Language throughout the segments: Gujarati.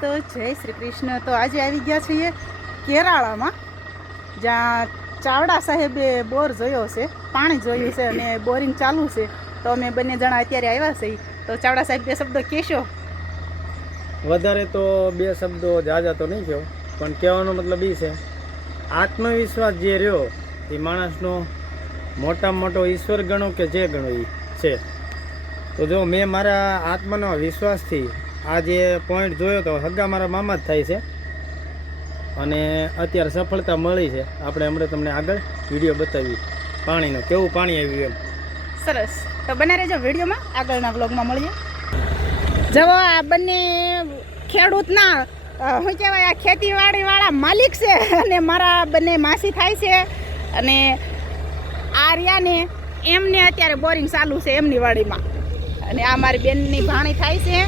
દોસ્તો, જય શ્રી કૃષ્ણ. તો આજે આવી ગયા છીએ કેરાળામાં, જ્યાં ચાવડા સાહેબે બોર જોયો છે, પાણી જોયું છે અને બોરિંગ ચાલુ છે. તો અમે બંને જણા અત્યારે આવ્યા છીએ. તો ચાવડા સાહેબ બે શબ્દો કહેશો? વધારે તો બે શબ્દો જાજા તો નહીં કહો, પણ કહેવાનો મતલબ એ છે, આત્મવિશ્વાસ જે રહ્યો એ માણસનો મોટામાં મોટો ઈશ્વર ગણો કે જે ગણો એ છે. તો જો મેં મારા આત્માના વિશ્વાસથી આ જે પોઈન્ટ જોયો તો હગા મારા મામા જ થાય છે અને અત્યારે સફળતા મળી છે. આપણે હમણાં તમને આગળ વિડીયો બતાવી પાણીનો, કેવું પાણી આવ્યું એમ. સરસ. તો બને રહેજો વિડીયોમાં, આગળના વ્લોગમાં મળીએ. જવો, આ બંને ખેડૂતના શું કહેવાય, આ ખેતીવાડીવાળા માલિક છે અને મારા બંને માસી થાય છે. અને આ રિયાને એમને અત્યારે બોરિંગ ચાલુ છે એમની વાડીમાં. અને આ મારી બેનની ભાણી થાય છે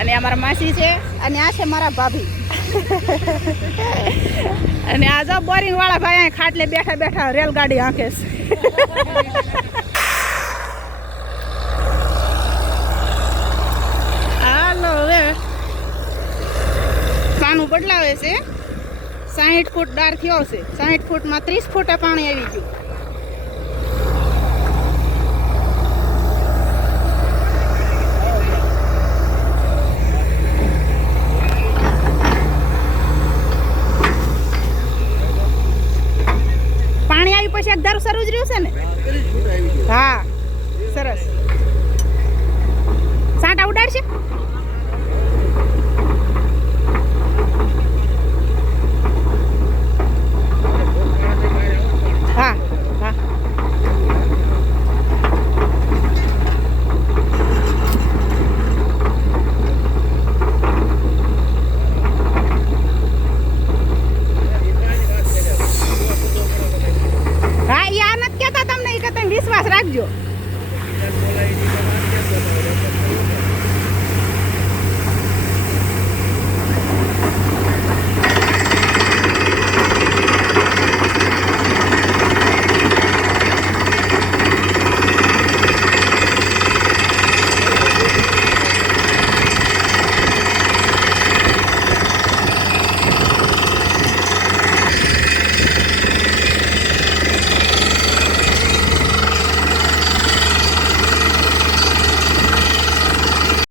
અને આ મારા માસી છે અને આ છે મારા ભાભી. અને આ જો બોરિંગ વાળા ભાઈ અહીં ખાટલે બેઠા બેઠા રેલગાડી આંકે છે. હાલો, હવે પાનું બદલાવે છે. 60 ફૂટ ડાર થયો છે. 60 ફૂટમાં 30 ફૂટે પાણી આવી ગયું. પછી એક ધારું શરૂ જ રહ્યું છે ને? હા, સરસ. સાંટા ઉડાડશે? હા હા. વિશ્વાસ રાખજો.